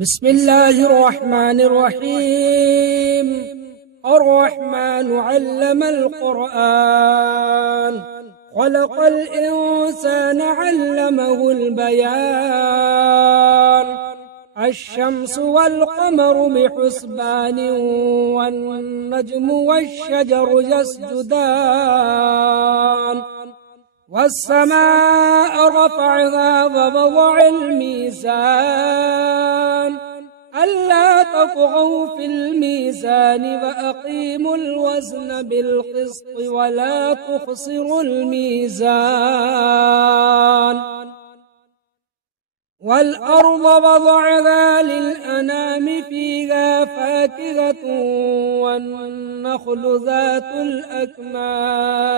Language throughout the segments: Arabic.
بسم الله الرحمن الرحيم. الرحمن علم القرآن، خلق الإنسان علمه البيان. الشمس والقمر بحسبان، والنجم والشجر يسجدان. والسماء رفعها ووضع الميزان، ألا تطغوا في الميزان وأقيموا الوزن بالقسط ولا تخسروا الميزان. والأرض وضعها للأنام، فيها فاكهة والنخل ذات الأكمام،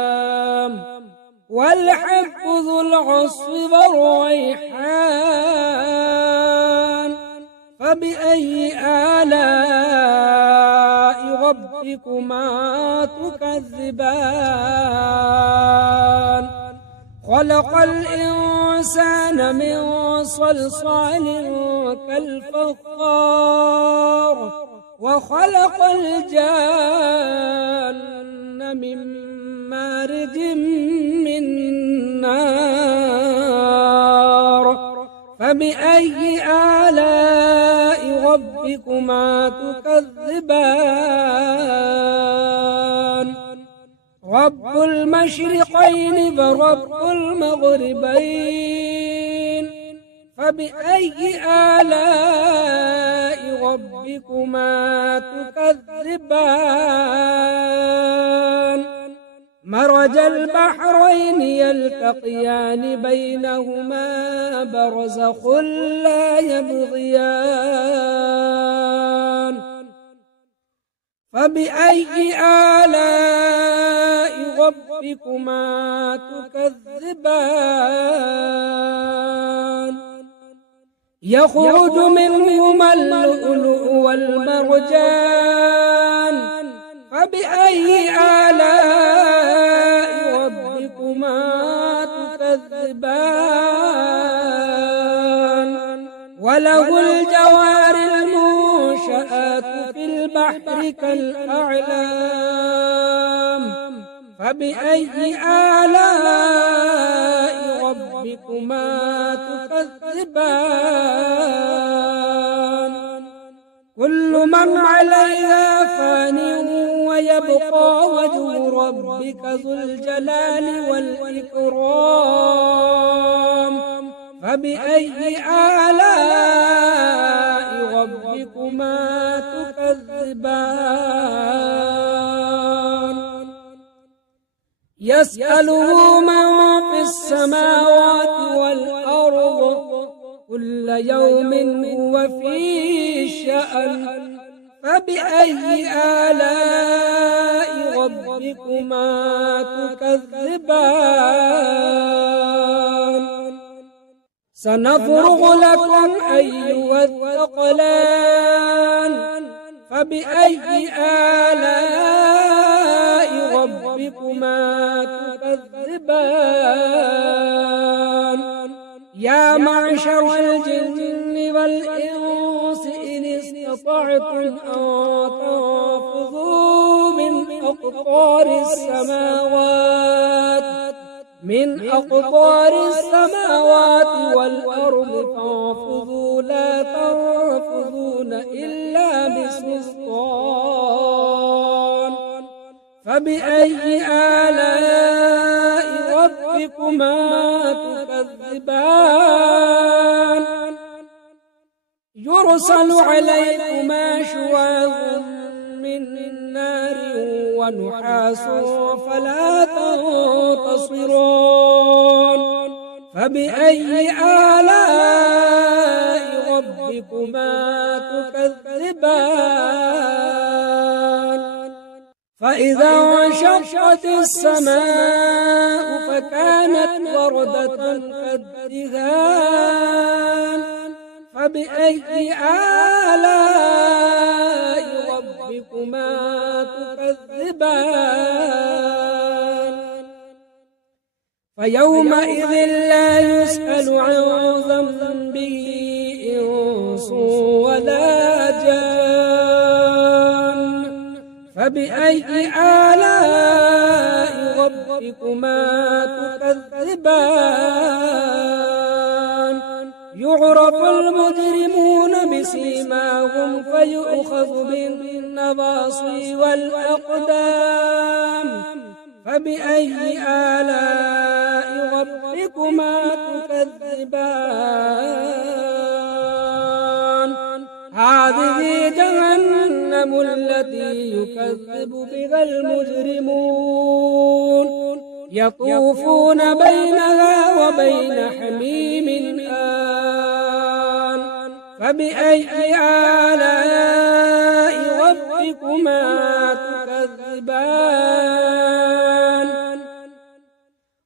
والحب ذو العصف والريحان. فبأي آلاء ربكما تكذبان؟ خلق الإنسان من صلصال كالفخار، وخلق الجان من مارج من نار. فبأي آلاء ربكما تكذبان؟ رب المشرقين ورب المغربين، فبأي آلاء ربكما تكذبان؟ مرج البحرين يلتقيان، بينهما برزخ لا يبغيان. فبأي آلاء ربكما تكذبان؟ يخرج منهما اللؤلؤ والمرجان، فبأي آلاء ربكما تكذبان؟ وله الجوار المنشآت في البحر كالأعلام، فبأي آلاء ربكما تكذبان؟ كل من عليها فان، ويبقى وجه ربك ذو الجلال والإكرام. فبأي آلاء ربكما تكذبان؟ يسأله من في السماوات والأرض، كل يوم هو في شأن. فبأي آلاء ربكما تكذبان؟ سنفرغ لكم أيها الثقلان، فبأي آلاء ربكما تكذبان؟ يا معشر الجن والإنس إن استطعتم أن تنفذوا من أقطار السماوات والأرض، فانفذوا لا تنفذون إلا بسلطان. فبأي آلاء ربكما تكذبان؟ يرسل عليكما شواظ من نار ونحاس فلا تنتصرون. فبأي آلاء ربكما تكذبان؟ فإذا انشقت السماء فكانت وردة كالدهان. فبأي آلاء ربكما تكذبان؟ فيومئذ لا يسأل عن ذنبه إنس فبأي آلاء ربكما تكذبان يعرف المجرمون بسيماهم فيؤخذ بالنواصي والأقدام فبأي آلاء ربكما تكذبان هذه جهنم التي يكذب بها المجرمون يطوفون بينها وبين حميم آن فبأي آلاء ربكما تكذبان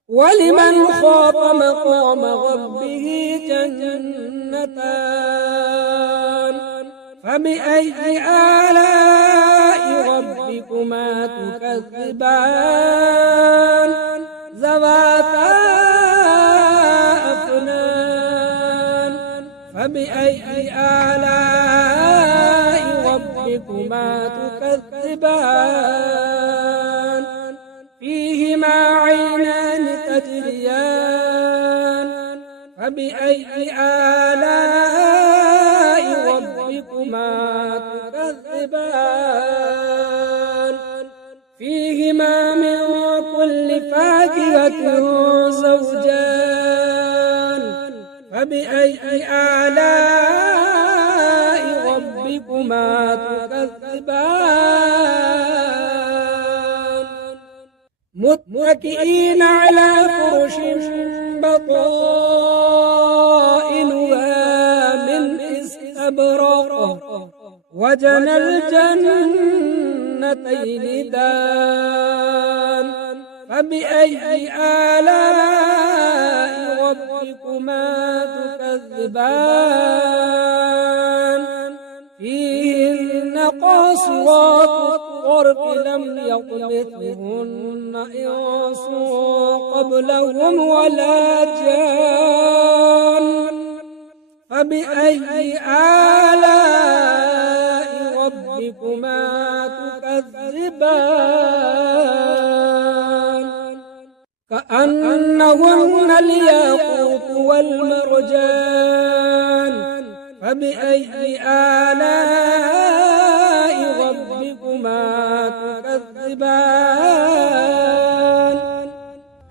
ولمن خاف مقام ربه جنتان فبأي آلاء ربكما تكذبان ذواتا أفنان فبأي آلاء ربكما تكذبان فيهما عينان تجريان فبأي آلاء ربكما تكذبان فيهما من كل فاكهة زوجان فبأي آلاء ربكما تكذبان متكئين على فرش بطائنها من استبرق وجنى الجنتين دان فبأي آلاء ربكما تكذبان فيهن قاصرات الطرف لم يطمثهن إنس قبلهم ولا جان فبأي آلاء ربكما تكذبان كأنهن الياقوت والمرجان فبأي آلاء ربكما تكذبان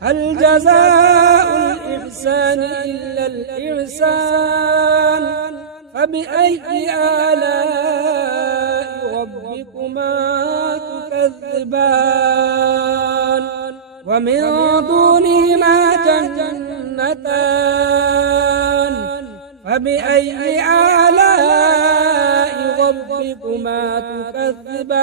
هل جزاء الإحسان إلا الإحسان فبأي آلاء ربكما تكذبان ومن دونهما جنتان فبأي آلاء ربكما تكذبان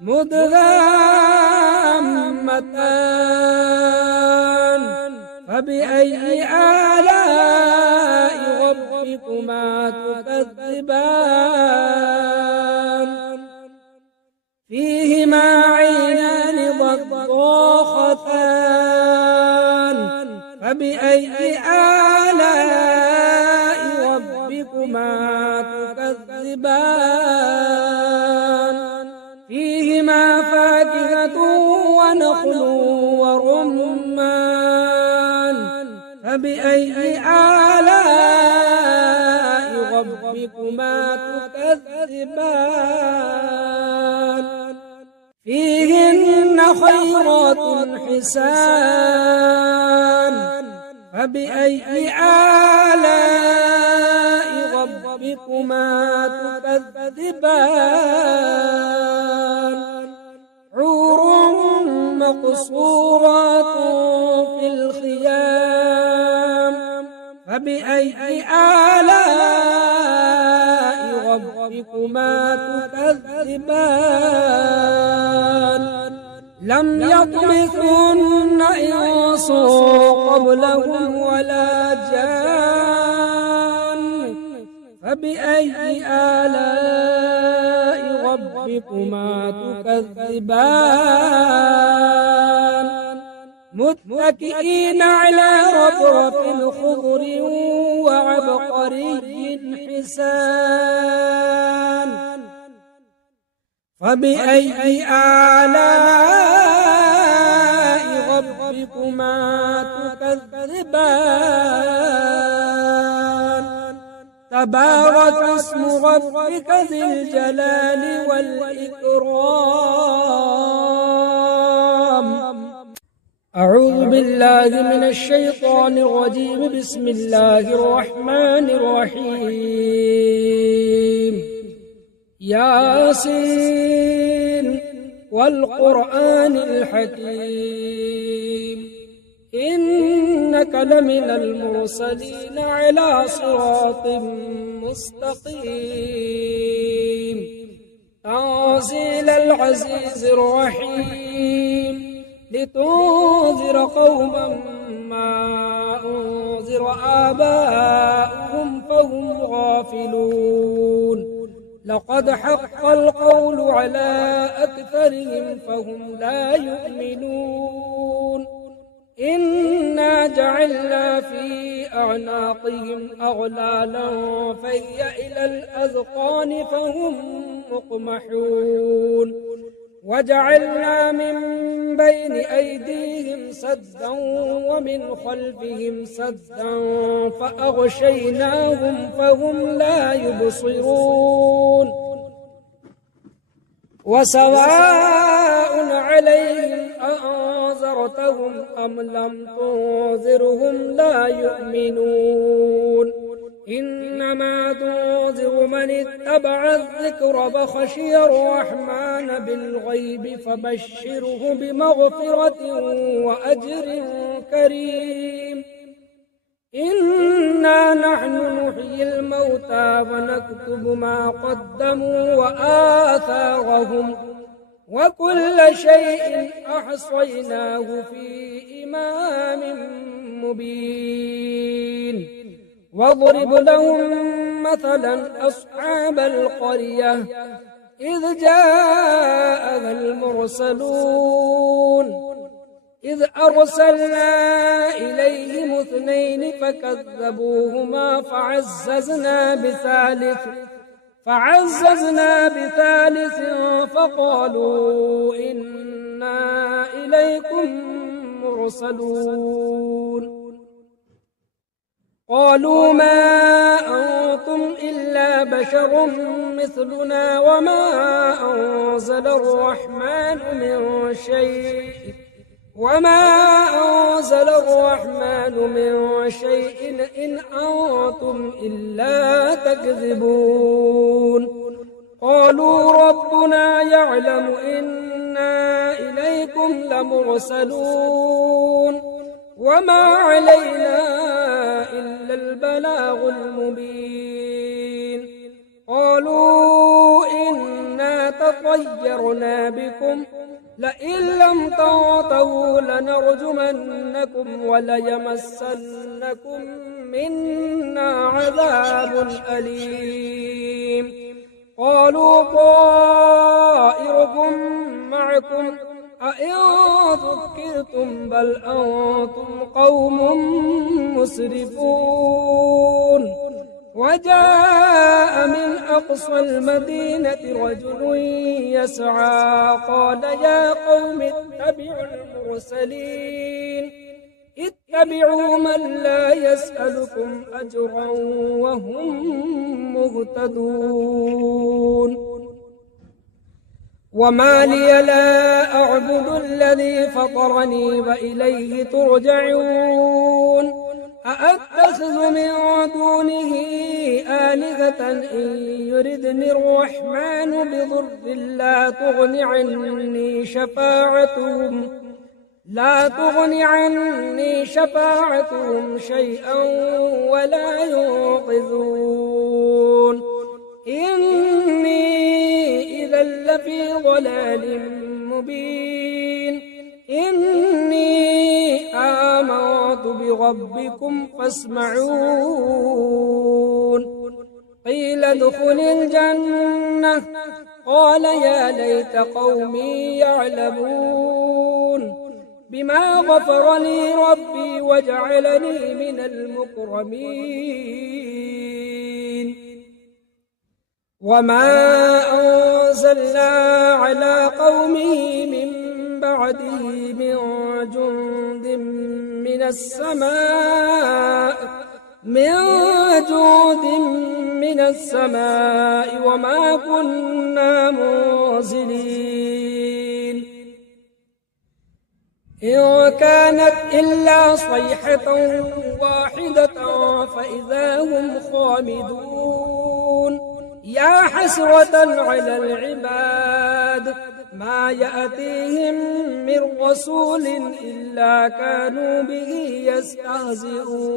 مدهامتان فبأي آلاء ربكما تكذبان فيهما عينان ضاختان فبأي آلاء ربكما تكذبان فيهما فاكهة ونخل ورمان فبأي آلاء ربكما تكذبان فيهن خيرات حسان فبأي آلاء ربكما تكذبان حور مقصورات في الخيام فبأي آلاء ربكما تكذبان لم يطمثهن إنس قبلهم ولا جان فبأي آلاء ربكما تكذبان متكئين على رفرف خضر وعبقري حسان فبأي آلاء ربكما تكذبان تبارك اسم ربك ذي الجلال والإكرام. أعوذ بالله من الشيطان الرجيم. بسم الله الرحمن الرحيم. ياسين والقرآن الحكيم إنك لمن المرسلين على صراط مستقيم تنزيل العزيز الرحيم لتنذر قوما ما أنذر آباؤهم فهم غافلون لقد حق القول على أكثرهم فهم لا يؤمنون إنا جعلنا في أعناقهم أغلالا فهي إلى الأذقان فهم مقمحون وجعلنا من بين أيديهم سدا ومن خلفهم سدا فأغشيناهم فهم لا يبصرون وسواء عليهم أأنذرتهم أم لم تنذرهم لا يؤمنون إنما تنذر من اتبع الذكر فخشي الرحمن بالغيب فبشره بمغفرة وأجر كريم. إنا نحن نحيي الموتى ونكتب ما قدموا وآثارهم وكل شيء أحصيناه في إمام مبين. واضرب لهم مثلا أصحاب القرية إذ جاءها المرسلون إذ أرسلنا إليهم 2 فكذبوهما فعززنا بثالث فقالوا إنا إليكم مرسلون قالوا ما أنتم إلا بشر مثلنا وما أنزل الرحمن من شيء إن أنتم إلا تكذبون قالوا ربنا يعلم إنا إليكم لمرسلون وما علينا إلا البلاغ المبين. قالوا إنا تطيرنا بكم لئن لم تنتهوا لنرجمنكم وليمسنكم منا عذاب أليم. قالوا طائركم معكم أئن ذكرتم بل أنتم قوم مسرفون. وجاء من أقصى المدينة رجل يسعى قال يا قوم اتبعوا المرسلين اتبعوا من لا يسألكم أجرا وهم مهتدون. وما لي لا أعبد الذي فطرني وإليه ترجعون أأتخذ من دونه آلهة إن يردني الرحمن بضر لا تغن عني شفاعتهم شيئا ولا ينقذون إني إذا لفي ضلال مبين. إني آمنت بربكم فاسمعون. قيل ادخل الجنة قال يا ليت قومي يعلمون بما غفر لي ربي وجعلني من المكرمين. وما أرسلنا على قومه من بعده من جند من السماء وما كنا منزلين إن كانت إلا صيحة واحدة فإذا هم خامدون يا حسرة على العباد ما يأتيهم من رسول إلا كانوا به يستهزئون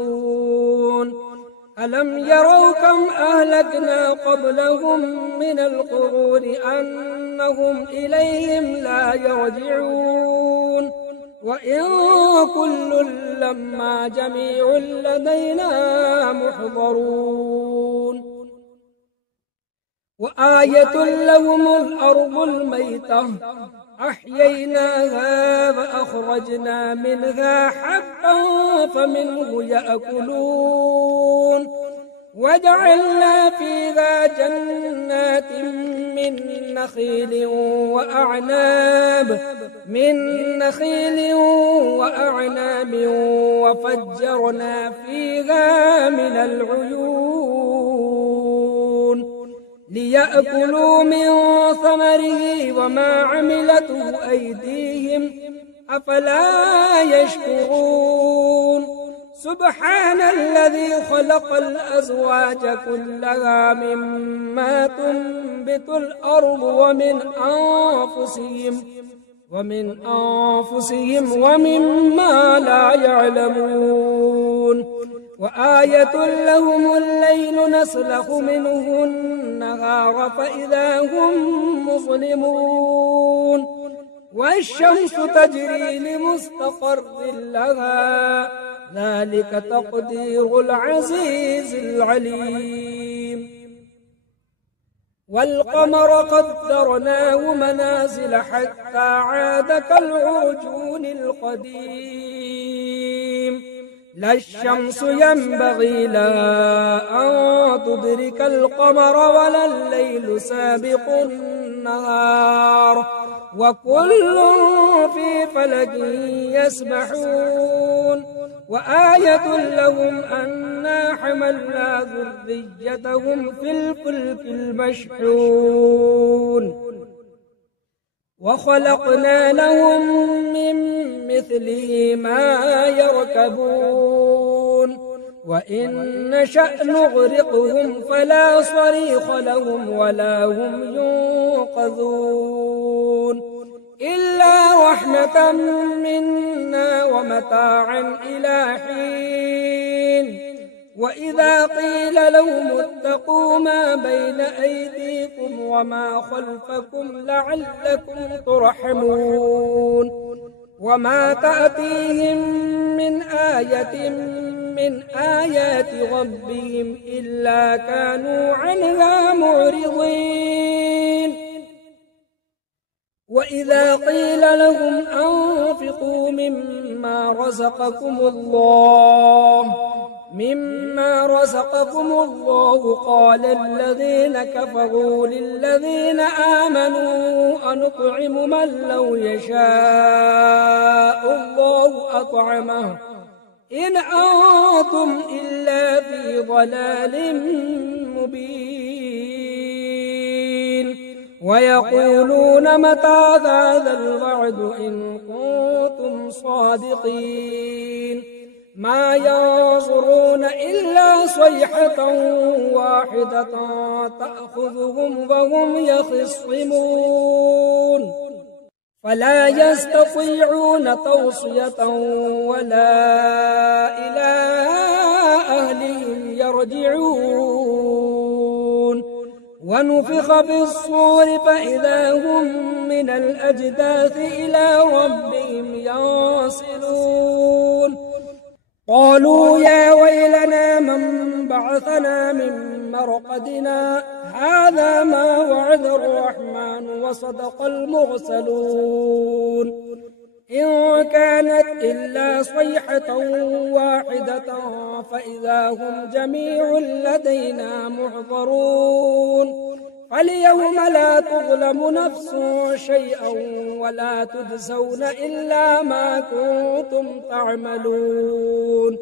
ألم يروا كم أهلكنا قبلهم من القرون أنهم إليهم لا يرجعون وإن كل لما جميع لدينا محضرون وآية لهم الأرض الميتة أحييناها فأخرجنا منها حبا فمنه يأكلون وجعلنا فيها جنات من نخيل وأعناب وفجرنا فيها من العيون ليأكلوا من ثمره وما عملته أيديهم أفلا يشكرون سبحان الذي خلق الأزواج كلها مما تنبت الأرض ومن أنفسهم ومما لا يعلمون وآية لهم الليل نسلخ منه النهار فإذا هم مظلمون والشمس تجري لمستقر لها ذلك تقدير العزيز العليم والقمر قدرناه منازل حتى عاد كالعرجون القديم لا الشمس ينبغي لها أن تدرك القمر ولا الليل سابق النهار وكل في فلك يسبحون وآية لهم أنا حملنا ذريتهم في الفلك المشحون وخلقنا لهم من مثله ما يركبون وإن نشأ نغرقهم فلا صريخ لهم ولا هم ينقذون إلا رحمة منا ومتاعا إلى حين وإذا قيل لهم اتقوا ما بين أيديكم وما خلفكم لعلكم ترحمون وما تأتيهم من آية من آيات ربهم إلا كانوا عنها معرضين وإذا قيل لهم أنفقوا مما رزقكم الله قال الذين كفروا للذين آمنوا أنطعم من لو يشاء الله أطعمه إن أنتم إلا في ضلال مبين ويقولون متى هذا الوعد إن كنتم صادقين ما ينظرون إلا صيحة واحدة تأخذهم وهم يخصمون فلا يستطيعون توصية ولا إلى أهلهم يرجعون ونفخ في الصور فإذا هم من الأجداث إلى ربهم ينسلون قالوا يا ويلنا من بعثنا من مرقدنا هذا ما وعد الرحمن وصدق المرسلون إن كانت إلا صيحة واحدة فإذا هم جميع لدينا محضرون فاليوم لا تظلم نفس شيئا ولا تجزون إلا ما كنتم تعملون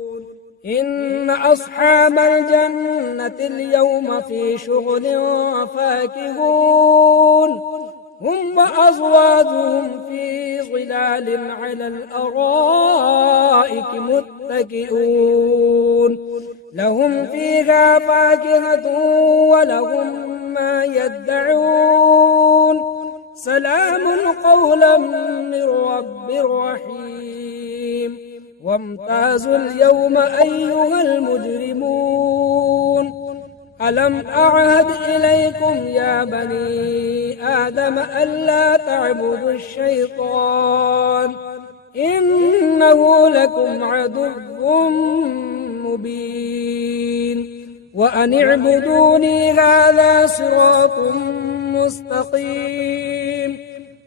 إن أصحاب الجنة اليوم في شغل فاكهون هم وأزواجهم في ظلال على الأرائك متكئون لهم فيها فاكهة ولهم ما يدعون سلام قولا من رب رحيم وامتازوا اليوم أيها المجرمون ألم أعهد إليكم يا بني آدم ألا تعبدوا الشيطان إنه لكم عدو مبين وأن اعبدوني هذا صراط مستقيم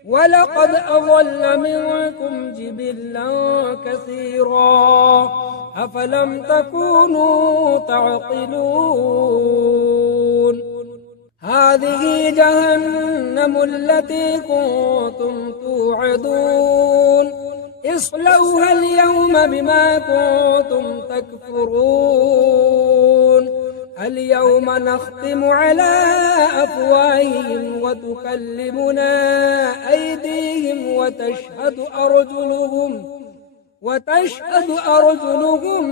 ولقد أضل منكم جبلا كثيرا أفلم تكونوا تعقلون هذه جهنم التي كنتم توعدون اصلوها اليوم بما كنتم تكفرون اليوم نختم على أفواههم وتكلمنا أيديهم وتشهد أرجلهم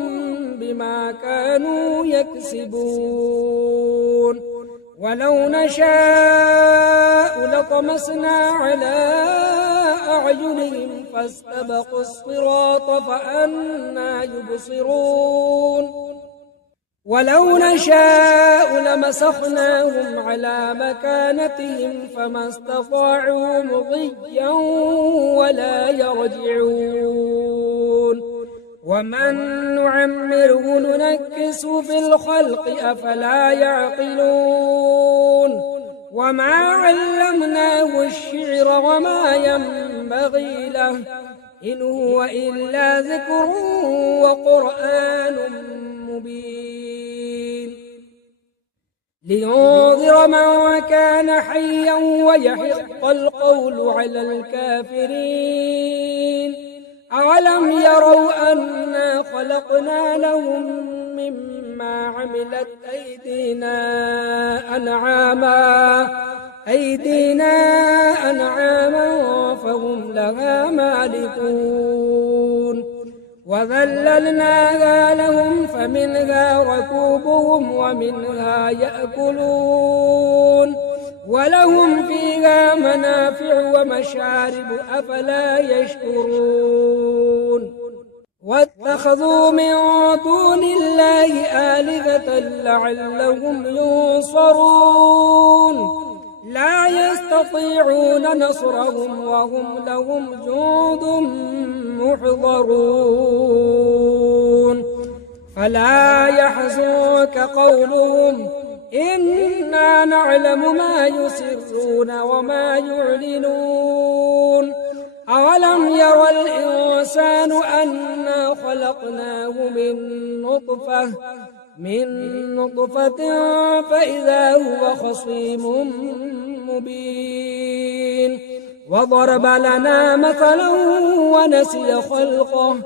بما كانوا يكسبون ولو نشاء لطمسنا على أعينهم فاستبقوا الصراط فأنى يبصرون ولو نشاء لمسخناهم على مكانتهم فما استطاعوا مضيا ولا يرجعون ومن نعمره ننكس في الخلق أفلا يعقلون وما علمناه الشعر وما ينبغي له إن هو إلا ذكر وقرآن مبين لينذر من كان حيا ويحق القول على الكافرين أولم يروا أنا خلقنا لهم مما عملت أيدينا أنعاما فهم لها مالكون وذللناها لهم فمنها ركوبهم ومنها يأكلون ولهم فيها منافع ومشارب أفلا يشكرون واتخذوا من دون الله آلهة لعلهم ينصرون لا يستطيعون نصرهم وهم لهم جند محضرون فلا يحزنك قولهم إنا نعلم ما يسرون وما يعلنون أولم يرى الإنسان أنا خلقناه من نطفة فإذا هو خصيم مبين وضرب لنا مثلا ونسي خلقه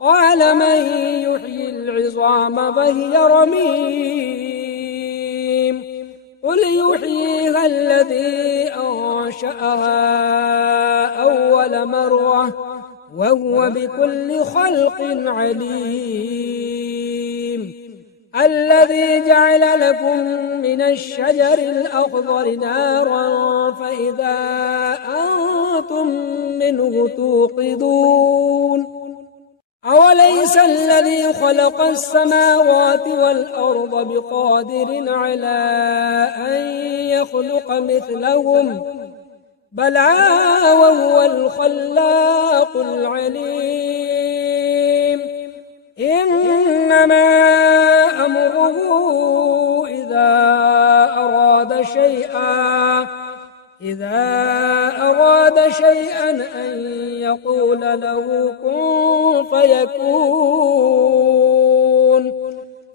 قال من يحيي العظام فهي رميم قل يحييها الذي أنشأها أول مرة وهو بكل خلق عليم الذي جعل لكم من الشجر الأخضر نارا فإذا أنتم منه توقدون أوليس الذي خلق السماوات والأرض بقادر على أن يخلق مثلهم بلى وهو الخلاق العليم إنما أمره إذا أراد شيئا أن يقول له كن فيكون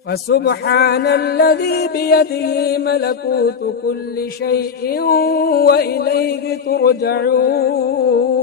فسبحان الذي بيده ملكوت كل شيء وإليه ترجعون.